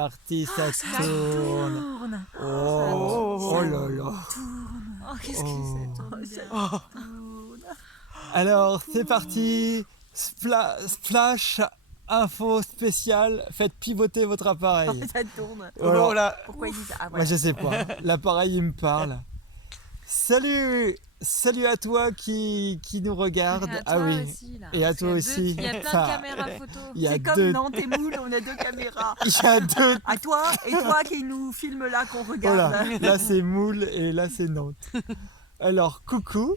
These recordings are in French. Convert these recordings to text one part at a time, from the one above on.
Parti, ça tourne. Oh là là. Oh, qu'est-ce que c'est Alors, c'est parti. Splash info spéciale. Faites pivoter votre appareil. Ça tourne. Alors, Pourquoi il dit ça? moi, je sais pas. L'appareil, il me parle. Salut à toi qui nous regarde. Et à toi aussi, là. Et à Parce toi qu'il y a aussi. il y a plein Enfin, de caméras photo. il y a C'est deux- comme Nantes et Moule, on a deux caméras. Il y a deux. À toi et toi qui nous filme là qu'on regarde. Voilà. Là, c'est Moule et là, c'est Nantes. Alors, coucou.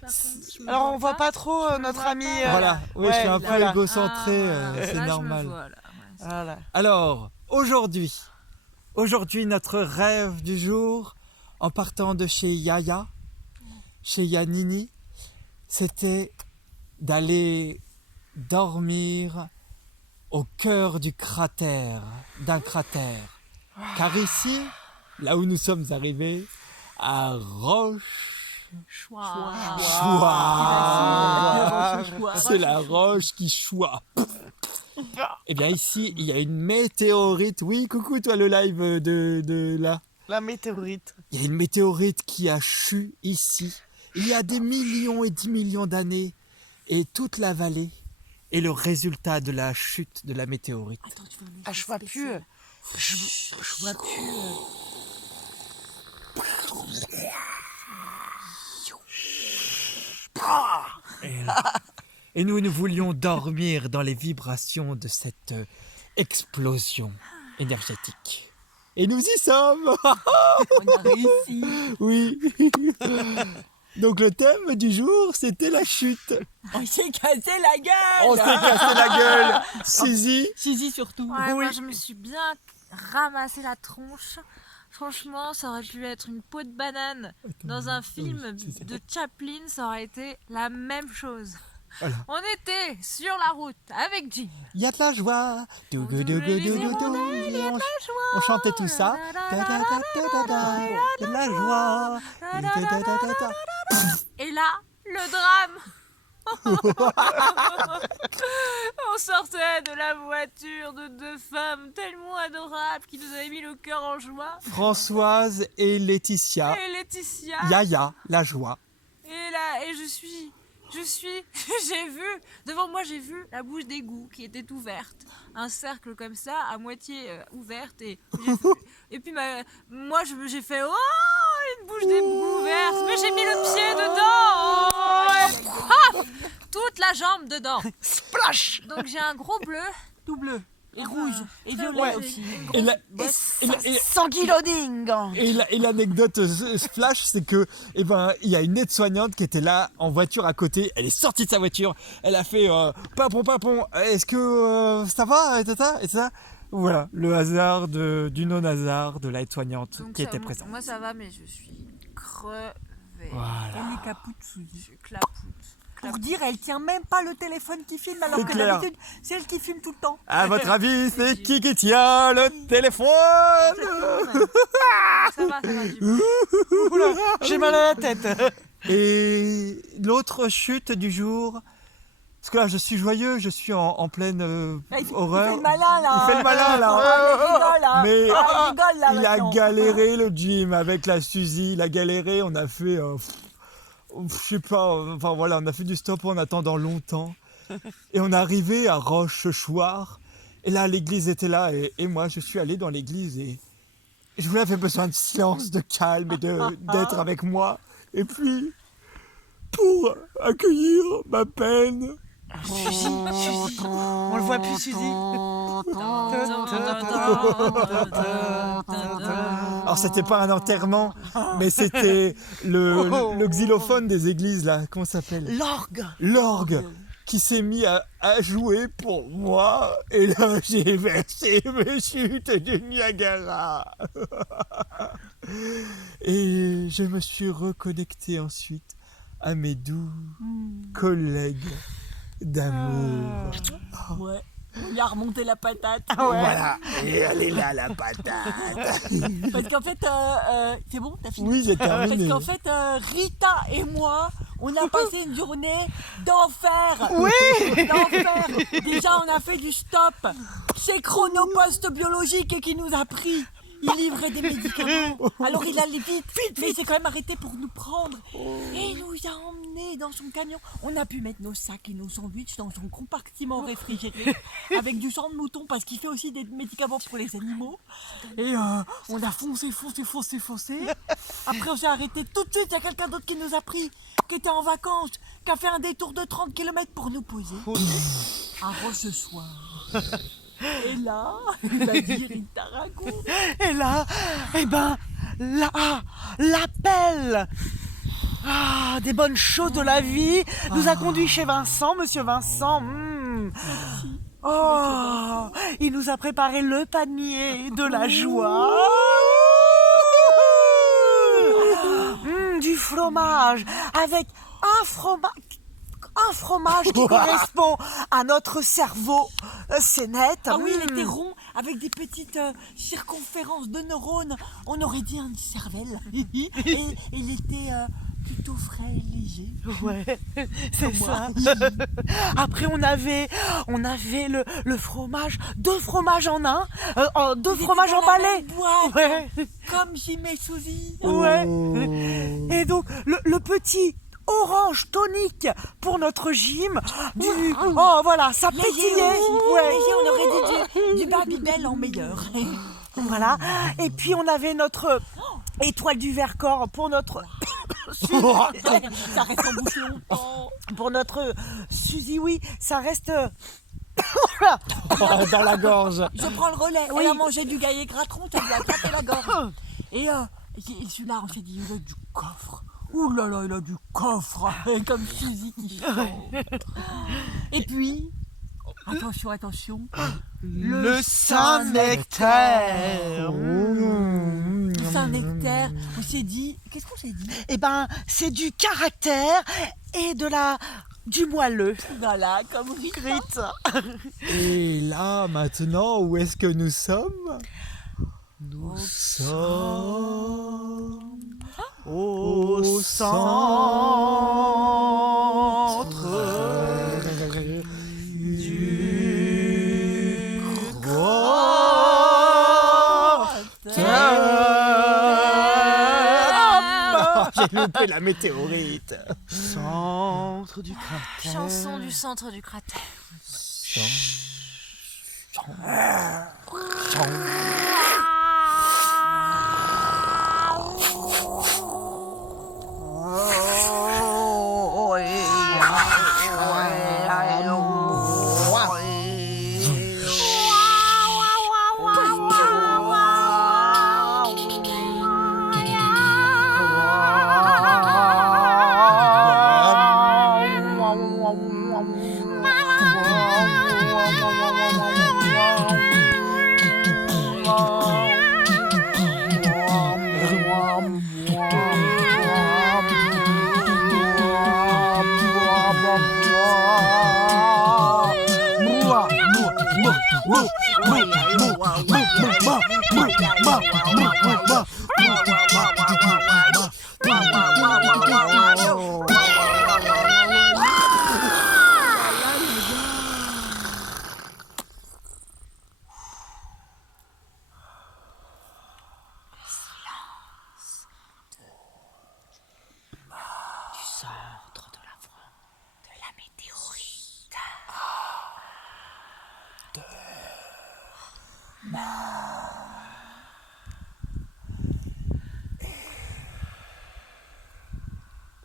Par contre, je me Alors vois on voit pas trop Je me notre vois ami. pas. Voilà. Oui, je suis un peu voilà. égocentré. voilà. C'est Là, je me normal. vois, là. Ouais, c'est- Voilà. Alors, aujourd'hui, notre rêve du jour, en partant de chez Yaya, chez Yanini, c'était d'aller dormir au cœur d'un cratère. Car ici, là où nous sommes arrivés, à Choix. Choix. C'est la roche qui choix. Eh bien ici, il y a une météorite. Oui, coucou toi le live de là. La météorite. Il y a une météorite qui a chu ici. Il y a des millions et 10 millions d'années. Et toute la vallée est le résultat de la chute de la météorite. Attends, tu veux un Ah, je vois plus. Je vois plus. Et nous voulions dormir dans les vibrations de cette explosion énergétique. Et nous y sommes. On a réussi. Oui. Donc le thème du jour, c'était la chute. On s'est cassé la gueule. On s'est cassé la gueule. Suzy. Suzy surtout. Ouais, moi, je me suis bien ramassé la tronche. Franchement, ça aurait pu être une peau de banane. Dans un film de Chaplin, ça aurait été la même chose. Voilà. On était sur la route avec Jim. Il y a de la joie. On chantait tout ça. Il y a de la joie. Et là, le drame. On sortait de la voiture de deux femmes tellement adorables qui nous avaient mis le cœur en joie. Françoise et Laetitia. Et Laetitia. Yaya, la joie. Et là, et j'ai vu, devant moi j'ai vu la bouche d'égout qui était ouverte. Un cercle comme ça, à moitié ouverte. Et puis moi j'ai fait, oh, une bouche d'égout ouverte. Mais j'ai mis le pied dedans. Oh, et paf, toute la jambe dedans. Splash. Donc j'ai un gros bleu. Tout bleu. Et rouge. Et violet Ouais. aussi. Et la- Sanguiloding. Et l'anecdote splash, c'est que, il y a une aide-soignante qui était là en voiture à côté. Elle est sortie de sa voiture. Elle a fait papon. Est-ce que ça va et ça. Voilà, le hasard du non-hasard de l'aide-soignante Donc qui ça, était présente. moi ça va, mais je suis crevée. Voilà. Elle est capoute, Suzy. Je suis clapoute. Pour dire, elle tient même pas le téléphone qui filme, alors C'est que clair. d'habitude, c'est elle qui filme tout le temps. À votre avis, c'est qui tient le téléphone? Ça va, Jim. Oula, j'ai mal à la tête. Et l'autre chute du jour, parce que là je suis joyeux, je suis en pleine Il fait horreur. le malin là. Il fait le malin, là. Ah, il rigole là. Mais Ah, il rigole là. il a maintenant. galéré le Jim avec la Suzy, il a galéré, on a fait, je sais pas, enfin voilà, on a fait du stop en attendant longtemps. Et on est arrivé à Rochechouart, et là l'église était là, et moi je suis allé dans l'église et je voulais avoir besoin de silence, de calme et d'être avec moi. Et puis, pour accueillir ma peine, Suzy. On le voit plus, Suzy. alors c'était pas un enterrement, mais c'était le xylophone des églises là, comment ça s'appelle? L'orgue qui s'est mis à jouer pour moi, et là j'ai versé mes chutes du Niagara. Et je me suis reconnecté ensuite à mes doux collègues d'amour. Ouais. On lui a remonté la patate. Voilà, et elle est là la patate. Parce qu'en fait, c'est bon, t'as fini. Oui, j'ai terminé. Parce qu'en fait, Rita et moi, On a passé une journée d'enfer. Oui. D'enfer. Déjà, on a fait du stop. C'est Chronopost biologique qui nous a pris. Il livrait des médicaments. Alors il allait vite, mais il s'est quand même arrêté pour nous prendre. Et il nous a emmenés dans son camion. On a pu mettre nos sacs et nos sandwichs dans son compartiment réfrigéré avec du sang de mouton parce qu'il fait aussi des médicaments pour les animaux. Et on a foncé. Après on s'est arrêté tout de suite. Il y a quelqu'un d'autre qui nous a pris, qui était en vacances, qui a fait un détour de 30 km pour nous poser à Rochechouart. Et là, il va dire une tarragon. Et là, l'appel des bonnes choses de la vie nous a conduits chez Vincent, monsieur Vincent. Oh, il nous a préparé le panier de la joie. Du fromage avec un fromage qui correspond à notre cerveau. C'est net. Ah oui, il était rond avec des petites circonférences de neurones. On aurait dit une cervelle. Et il était plutôt frais et léger. Ouais, c'est ça. Après, on avait le fromage, 2 fromages en un, 2 fromages emballés. Ouais. Comme Jim et Suzy. Ouais. Et donc, le petit orange tonique pour notre gym. Oh, voilà, ça pétillait. Léger, on aurait dit du Babybel en meilleur. Voilà. Et puis, on avait notre étoile du Vercors pour notre... Ça reste en bouche longtemps. Pour notre Suzy, oui, ça reste... Dans la gorge. Je prends le relais. Oui. Elle a mangé du gaillet gratron, ça lui a gratté la gorge. Et celui-là, on s'est dit, il a du coffre. Ouh là là, il a du coffre. Comme Suzy qui chante. Et puis, attention. Le Saint-Nectaire. Le Saint-Nectaire. On s'est dit, qu'est-ce qu'on s'est dit? Eh ben, c'est du caractère et du moelleux. Voilà, comme Rita. Et là, maintenant, où est-ce que nous sommes? Nous sommes Au centre du J'ai loupé la météorite. Centre du cratère. Chanson du centre du cratère.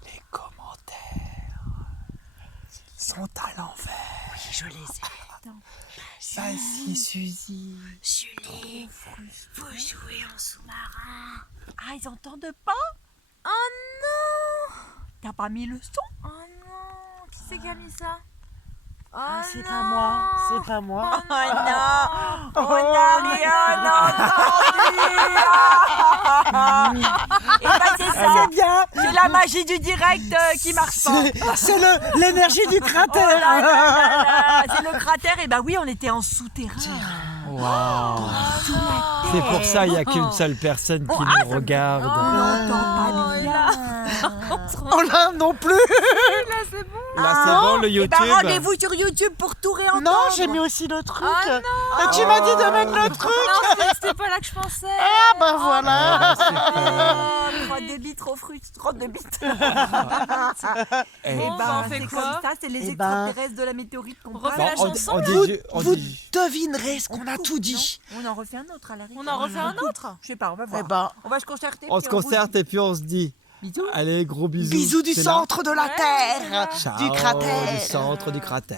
Les commentaires sont à l'envers. Oui, je les ai. Vas-y, Suzy. Julie, vous jouez en sous-marin. Ah, ils entendent pas? Oh non! T'as pas mis le son? Oh non! Qui c'est qui a mis ça? Oh C'est non. pas moi, c'est pas moi. Oh non! On n'a rien entendu. Et ben c'est ça. C'est bien. C'est la magie du direct qui marche pas. C'est l'énergie du Oh cratère. là là là là. C'est le cratère. Et ben oui, on était en souterrain. Waouh. Sous la C'est pour ça il n'y a qu'une seule personne qui nous regarde. On n'entend pas Oh, bien. Oh là, non plus. Là, c'est bon. Là c'est bon le Eh YouTube. ben, rendez-vous sur YouTube pour tout réentendre. Non, j'ai mis aussi le truc. Ah Tu m'as dit de mettre le truc. Non, c'était pas là que je pensais. Ah bah voilà. Ah, 3 débits trop frustrants, 3 débits. Eh Bon, ben, bah, on fait c'est quoi comme ça, c'est les Eh ben, extraterrestres de la météorite qu'on on refait parle. la chanson, on là dit, on Vous dit- devinerez ce qu'on a coupe, tout dit. non On en refait un autre à la rigueur. On en refait un autre. Je sais pas, on va voir. Eh ben, On va se concerter. on puis se vous concerte et puis on se dit. dit. Bisous. Allez, gros bisous. bisous du C'est là. centre de la Ouais, Terre, c'est Ciao, du cratère. du centre du cratère.